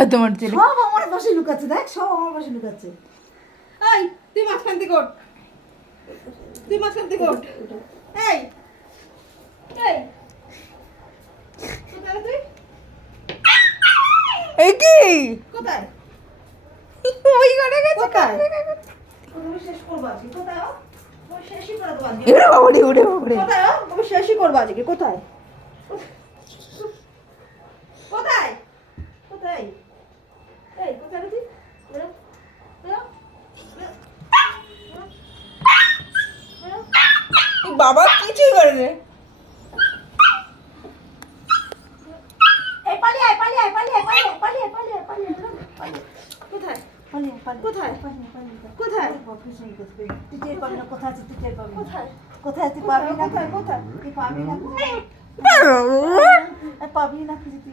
আর তোমার ছেলে। সব আমার পাশে লুকাচ্ছে দেখ সব আমার পাশে লুকাচ্ছে। এই তুই মাঝখান থেকে ওঠ। তুই মাঝখান থেকে ওঠ। এই এই। কোথায় তুই? এই কি? কোথায়? ওই ঘরে গেছে কোথায়? শেষ করব আজকে কোথায় শেষই করে দেবো আজকে। এরে বাবারে ওরে বাবারে। কোথায় শেষই করব আজকে কোথায়? বাবা কিছু করে কোথায় কোথায়? কোথায়? কোথায়? কোথায়? কোথায়? তুই পাবি না পাবি না খুঁজে? তুই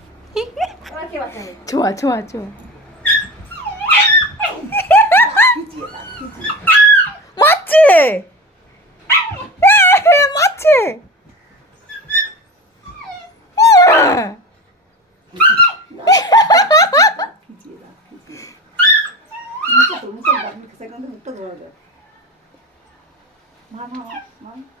좋아 좋아 좋아. 맞지? 맞지? 무섭다 무섭다 그 생각은 못 들어야 돼. 만하 만.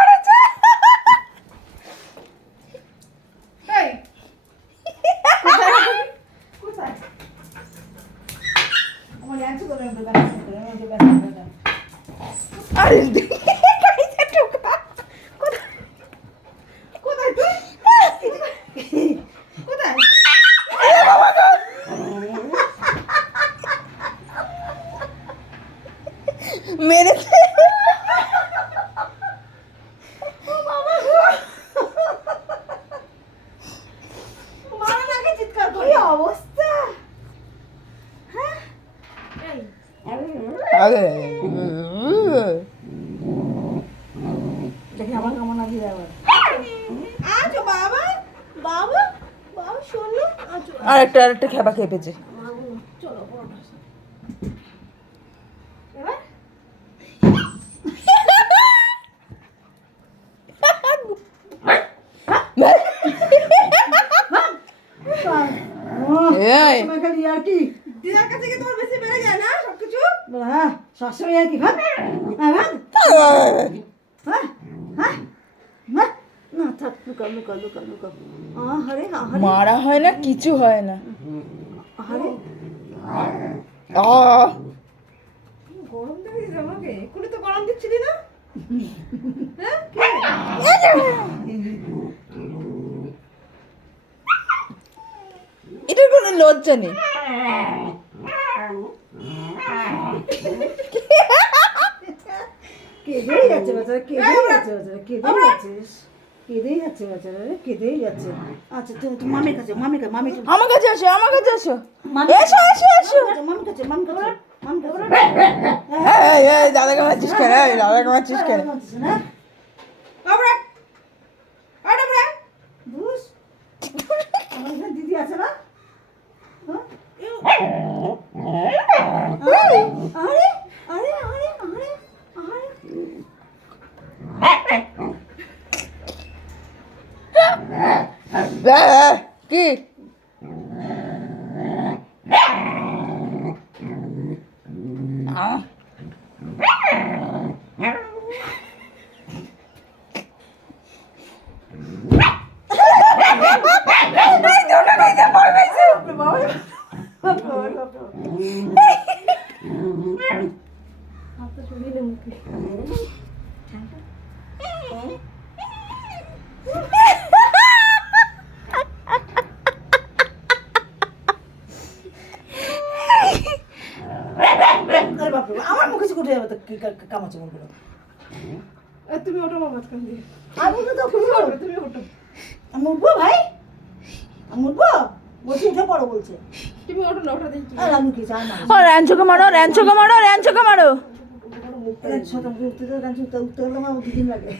मेरे से আরেকটা আরেকটা খেপা খেয়ে পেয়েছে কি? দিদার কাছে কি তোমার বেশি বেড়ে যায় না সবকিছু? হ্যাঁ সবসময় আর কি ভাত? হ্যাঁ হ্যাঁ মারা হয় না কিছু হয় না। গরম দেখিস আমাকে? এক্ষুনি তো গরম দিচ্ছিলি না? হ্যাঁ এটার কোনো লজ্জা নেই। কেঁদেই যাচ্ছে বেচারা কেঁদেই যাচ্ছে বেচারা কেঁদেই যাচ্ছে কেঁদেই যাচ্ছে বেচারা রে কেঁদেই যাচ্ছে আচ্ছা তুমি তুমি মামির কাছে মামির কাছে মামি আমার কাছে আসো আমার কাছে আসো এসো এসো এসো মামির কাছে মামির কাছে হ্যাঁ দিদি আছে না É, é. que? কামাচ্ছে এ, তুমি ওঠো আমার মাঝখান দিয়ে। আমি তো তো খুশি হব। তুমি ওঠো। আমি উঠবো ভাই? আমি উঠবো? বলছি উঠে পড়ো বলছে। তুমি ওঠো না ওঠা দেখি। আর আমি কি চাই না। ও র্যাঞ্চোকে মারো র্যাঞ্চোকে মারো র্যাঞ্চোকে মারো। উঠতে তো গান উঠতে উঠতে গেলে আমার দুদিন লাগে।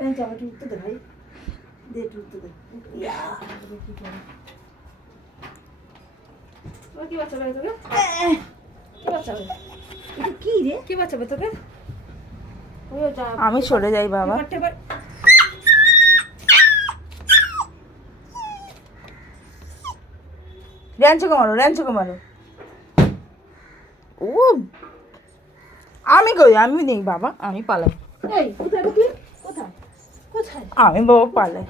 এই আমাকে উঠতে দে ভাই। দে উঠতে দে। কি করে? কি বাচ্চা তোকে? কি বাচ্চা এটা কি রে? কি বাচ্চাবে তোকে? আমি সরে যাই বাবা। র্যাঞ্চোকে মারো র্যাঞ্চোকে মারো ও। আমি কই? আমি নেই বাবা আমি পালাই। কোথায় ঢুকলি কোথায়? কোথায়? আমি বাবা পালাই।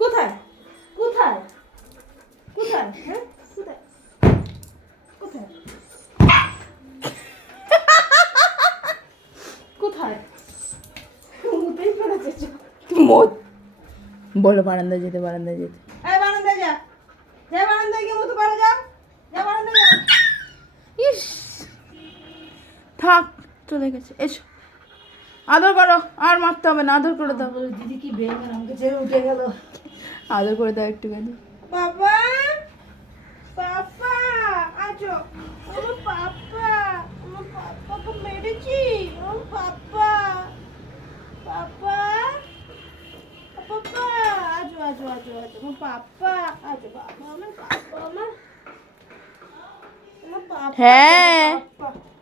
কোথায় কোথায় হ্যাঁ কোথায় কোথায় কোথায় মুতেই ফেলেছে বলো বারান্দায় যেতে বারান্দায় যেতে। এই বারান্দায় যা। যা বারান্দায় গিয়ে মতো পারে যা। যা বারান্দায় যা। ইস। থাক চলে গেছে। এসো। আদর করো আর মারতে হবে না আদর করে দাও। বলে, দিদি কি বেঙ্গল আমাকে ছেড়ে উঠে গেল। আদর করে দাও একটুখানি। বাবা পাপা! আজো আমার পাপা আমার পাপাকে মেরেছি। আমার পাপা পাপা পাপা আজো আজো আজো পাপা আজ বাবা আমার বাবা আমার হ্যাঁ।